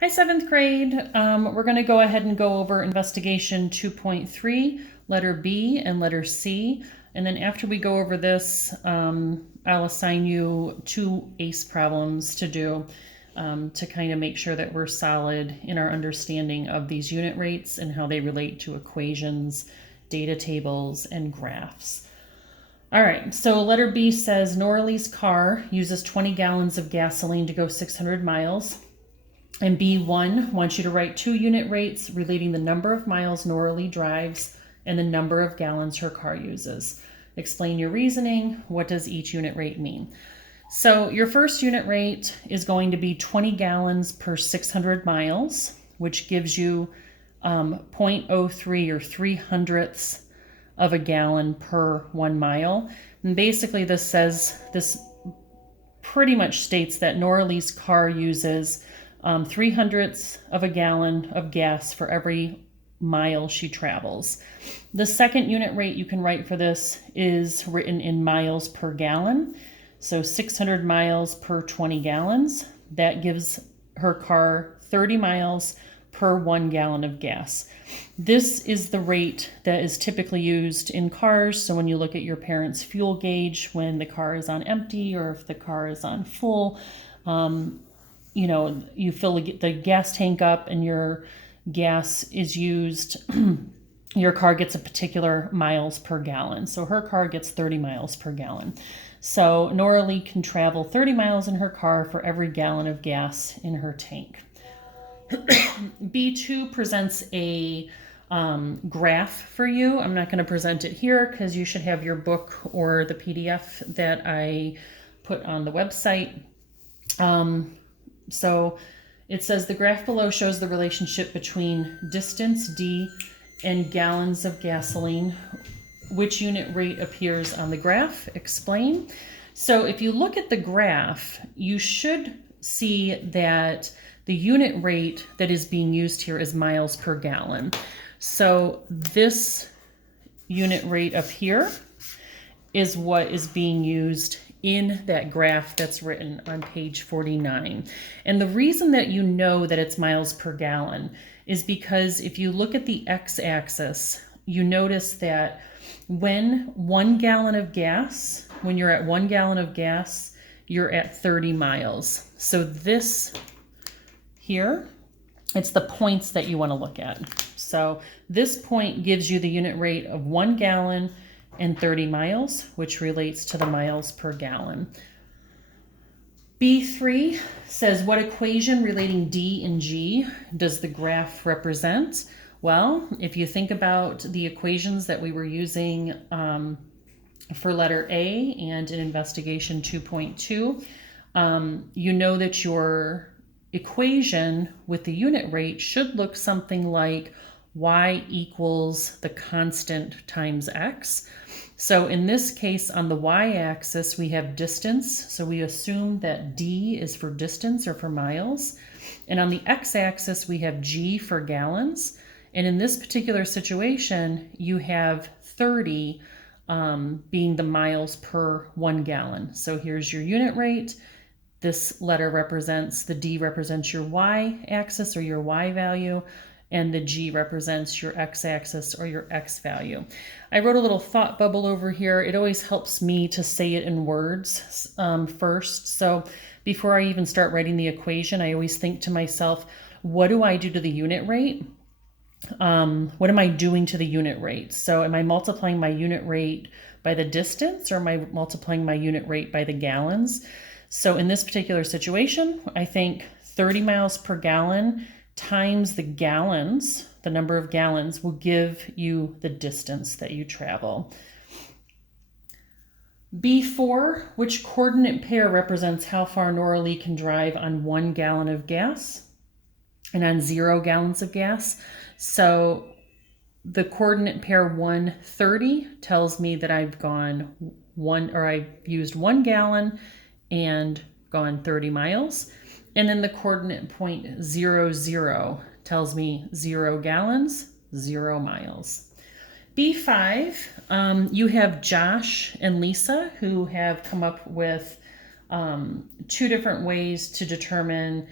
Hi, seventh grade. We're going to go ahead and go over investigation 2.3, letter B and letter C. And then after we go over this, I'll assign you 2 ACE problems to do to kind of make sure that we're solid in our understanding of these unit rates and how they relate to equations, data tables, and graphs. All right, so letter B says Norley's car uses 20 gallons of gasoline to go 600 miles. And B1 wants you to write 2 unit rates relating the number of miles Norley drives and the number of gallons her car uses. Explain your reasoning. What does each unit rate mean? So your first unit rate is going to be 20 gallons per 600 miles, which gives you 0.03 or 3/100ths of a gallon per 1 mile. And basically this pretty much states that Norley's car uses 3/100ths of a gallon of gas for every mile she travels. The second unit rate you can write for this is written in miles per gallon. So 600 miles per 20 gallons. That gives her car 30 miles per 1 gallon of gas. This is the rate that is typically used in cars. So when you look at your parents' fuel gauge, when the car is on empty or if the car is on full, you fill the gas tank up and your gas is used, your car gets a particular miles per gallon. So her car gets 30 miles per gallon. So Norley can travel 30 miles in her car for every gallon of gas in her tank. B2 presents a graph for you. I'm not going to present it here because you should have your book or the PDF that I put on the website. So it says the graph below shows the relationship between distance D and gallons of gasoline. Which unit rate appears on the graph? Explain. So if you look at the graph, you should see that the unit rate that is being used here is miles per gallon. So this unit rate up here is what is being used in that graph that's written on page 49. And the reason that you know that it's miles per gallon is because if you look at the x-axis, you notice that when 1 gallon of gas, when you're at 1 gallon of gas, you're at 30 miles. So this here, it's the points that you want to look at. So this point gives you the unit rate of 1 gallon and 30 miles, which relates to the miles per gallon. B3 says, what equation relating D and G does the graph represent? Well, if you think about the equations that we were using for letter A and in investigation 2.2, you know that your equation with the unit rate should look something like y equals the constant times x. So in this case, on the y-axis, we have distance. So we assume that D is for distance or for miles. And on the x-axis, we have G for gallons. And in this particular situation, you have 30 being the miles per 1 gallon. So here's your unit rate. This letter represents, the D represents your y-axis or your y value, and the G represents your x-axis or your x value. I wrote a little thought bubble over here. It always helps me to say it in words first. So before I even start writing the equation, I always think to myself, what do I do to the unit rate? What am I doing to the unit rate? So am I multiplying my unit rate by the distance, or am I multiplying my unit rate by the gallons? So in this particular situation, I think 30 miles per gallon times the gallons, the number of gallons, will give you the distance that you travel. B4, which coordinate pair represents how far Norley can drive on 1 gallon of gas and on 0 gallons of gas? So the coordinate pair 130 tells me that I've used 1 gallon and gone 30 miles. And then the coordinate point 00 tells me 0 gallons, 0 miles. B5, you have Josh and Lisa who have come up with 2 different ways to determine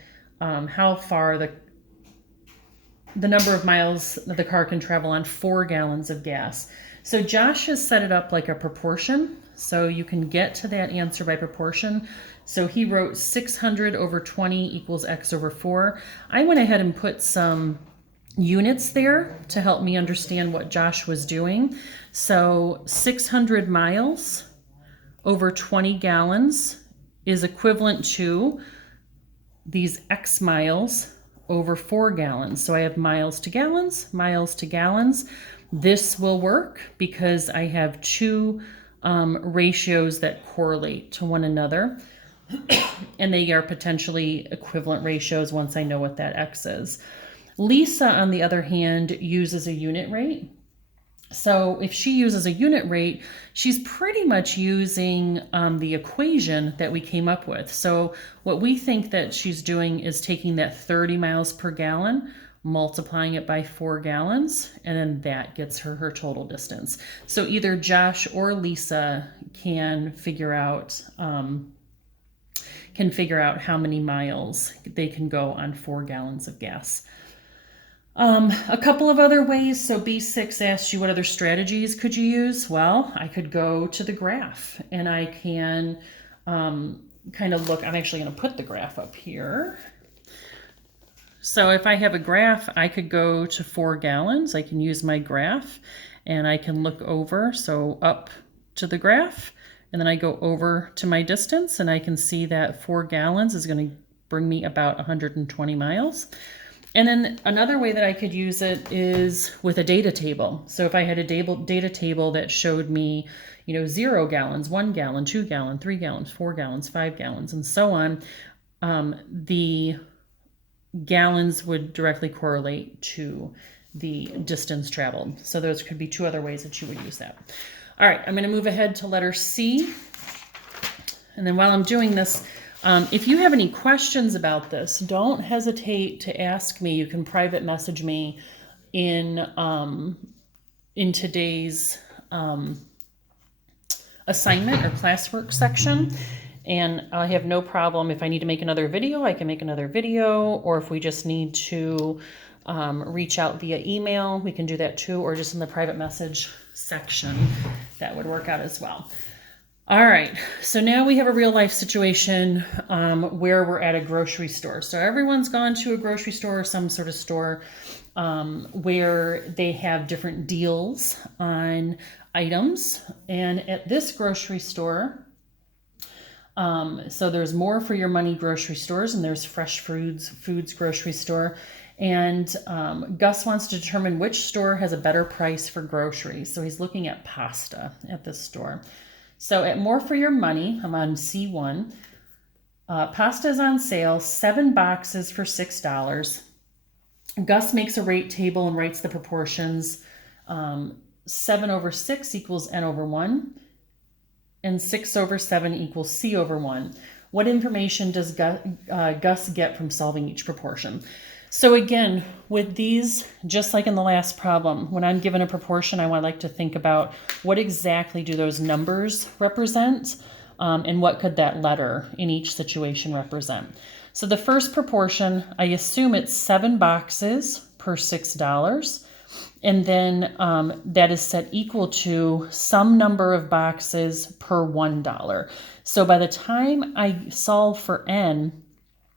how far the number of miles that the car can travel on 4 gallons of gas. So Josh has set it up like a proportion, so you can get to that answer by proportion. So he wrote 600 over 20 equals x over 4. I went ahead and put some units there to help me understand what Josh was doing. So 600 miles over 20 gallons is equivalent to these x miles over 4 gallons. So I have miles to gallons, miles to gallons. This will work because I have two ratios that correlate to one another. And they are potentially equivalent ratios once I know what that x is. Lisa, on the other hand, uses a unit rate. So if she uses a unit rate, she's pretty much using the equation that we came up with. So what we think that she's doing is taking that 30 miles per gallon, multiplying it by 4 gallons, and then that gets her her total distance. So either Josh or Lisa can figure out how many miles they can go on 4 gallons of gas. A couple of other ways. So B6 asked you what other strategies could you use? Well, I could go to the graph and I can kind of look. I'm actually going to put the graph up here. So if I have a graph, I could go to 4 gallons. I can use my graph and I can look over. So up to the graph, and then I go over to my distance and I can see that 4 gallons is going to bring me about 120 miles. And then another way that I could use it is with a data table. So if I had a data table that showed me, 0 gallons, 1 gallon, 2 gallon, 3 gallons, 4 gallons, 5 gallons, and so on, the gallons would directly correlate to the distance traveled. So those could be two other ways that you would use that. All right, I'm going to move ahead to letter C. And then while I'm doing this, if you have any questions about this, don't hesitate to ask me. You can private message me in today's assignment or classwork section. And I have no problem. If I need to make another video, I can make another video. Or if we just need to reach out via email, we can do that too. Or just in the private message section, that would work out as well. All right, so now we have a real life situation where we're at a grocery store. So everyone's gone to a grocery store or some sort of store where they have different deals on items. And at this grocery store, so there's More for Your Money grocery stores, and there's Fresh Foods grocery store. And Gus wants to determine which store has a better price for groceries. So he's looking at pasta at this store. So at More for Your Money, I'm on C1. Pasta is on sale, 7 boxes for $6. Gus makes a rate table and writes the proportions. 7 over 6 equals N over 1. And 6 over 7 equals C over 1. What information does Gus get from solving each proportion? So again, with these, just like in the last problem, when I'm given a proportion, I like to think about what exactly do those numbers represent, and what could that letter in each situation represent. So the first proportion, I assume it's 7 boxes per $6, and then that is set equal to some number of boxes per $1. So by the time I solve for N,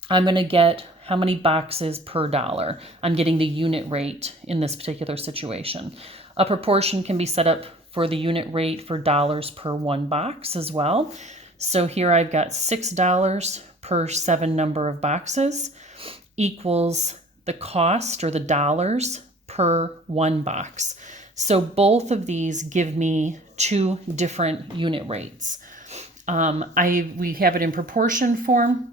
I'm going to get how many boxes per dollar. I'm getting the unit rate in this particular situation. A proportion can be set up for the unit rate for dollars per 1 box as well. So here I've got $6 per 7 number of boxes equals the cost or the dollars per 1 box. So both of these give me 2 different unit rates. We have it in proportion form,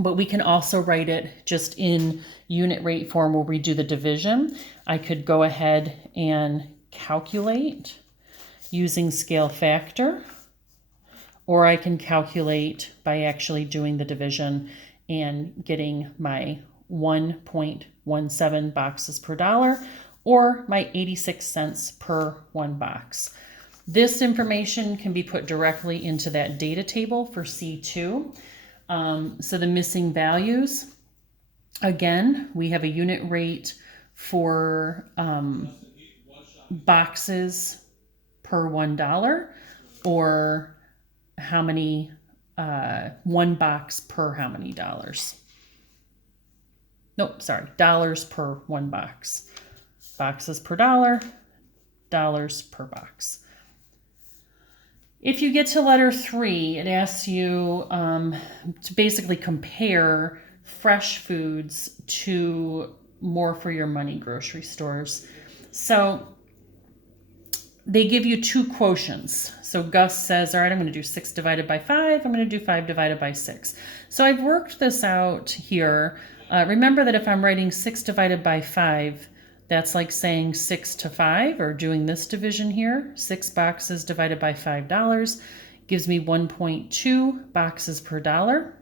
but we can also write it just in unit rate form where we do the division. I could go ahead and calculate using scale factor, or I can calculate by actually doing the division and getting my 1.17 boxes per dollar, or my 86 cents per 1 box. This information can be put directly into that data table for C2. So the missing values, Again, we have a unit rate for boxes per $1, or how many, one box per how many dollars. Nope, sorry, dollars per one box. Boxes per dollar, dollars per box. If you get to letter 3, it asks you to basically compare fresh foods to more for your money grocery stores. So they give you 2 quotients. So Gus says, all right, I'm going to do 6 divided by 5. I'm going to do 5 divided by 6. So I've worked this out here. Remember that if I'm writing 6 divided by 5, that's like saying 6 to 5, or doing this division here. 6 boxes divided by $5 gives me 1.2 boxes per dollar.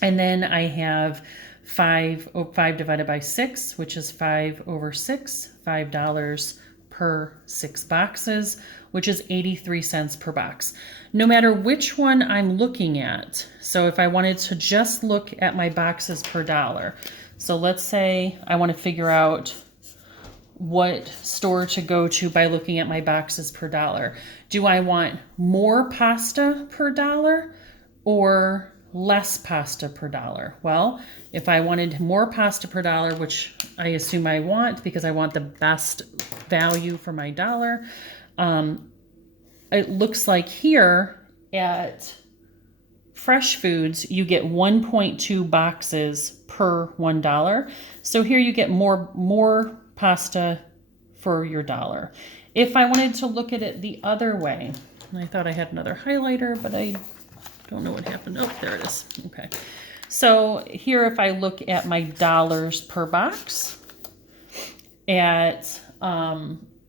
And then I have 5 divided by 6, which is 5 over 6, $5 per 6 boxes, which is 83 cents per box. No matter which one I'm looking at, so if I wanted to just look at my boxes per dollar, so let's say I want to figure out what store to go to by looking at my boxes per dollar. Do I want more pasta per dollar or less pasta per dollar? Well, if I wanted more pasta per dollar, which I assume I want because I want the best value for my dollar, it looks like here at Fresh Foods, you get 1.2 boxes per $1. So here you get more pasta for your dollar. If I wanted to look at it the other way, and I thought I had another highlighter, but I don't know what happened. Oh, there it is. Okay. So here, if I look at my dollars per box at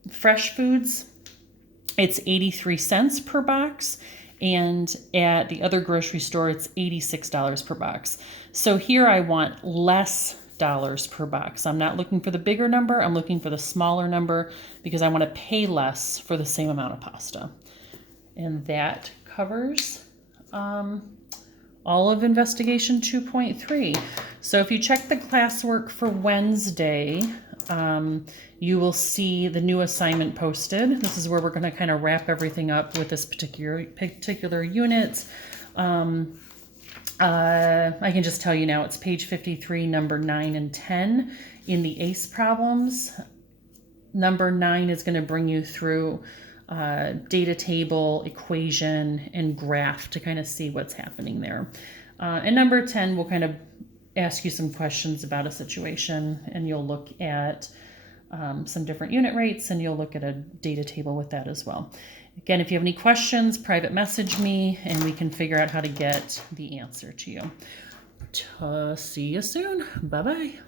Fresh Foods, it's 83 cents per box. And at the other grocery store, it's $86 per box. So here I want less dollars per box. I'm not looking for the bigger number. I'm looking for the smaller number because I want to pay less for the same amount of pasta. And that covers all of Investigation 2.3. So if you check the classwork for Wednesday, you will see the new assignment posted. This is where we're going to kind of wrap everything up with this particular unit. I can just tell you now, it's page 53, number 9 and 10 in the ACE problems. Number 9 is going to bring you through data table, equation, and graph to kind of see what's happening there. And number 10 will kind of ask you some questions about a situation, and you'll look at some different unit rates, and you'll look at a data table with that as well. Again, if you have any questions, private message me, and we can figure out how to get the answer to you. See you soon. Bye-bye.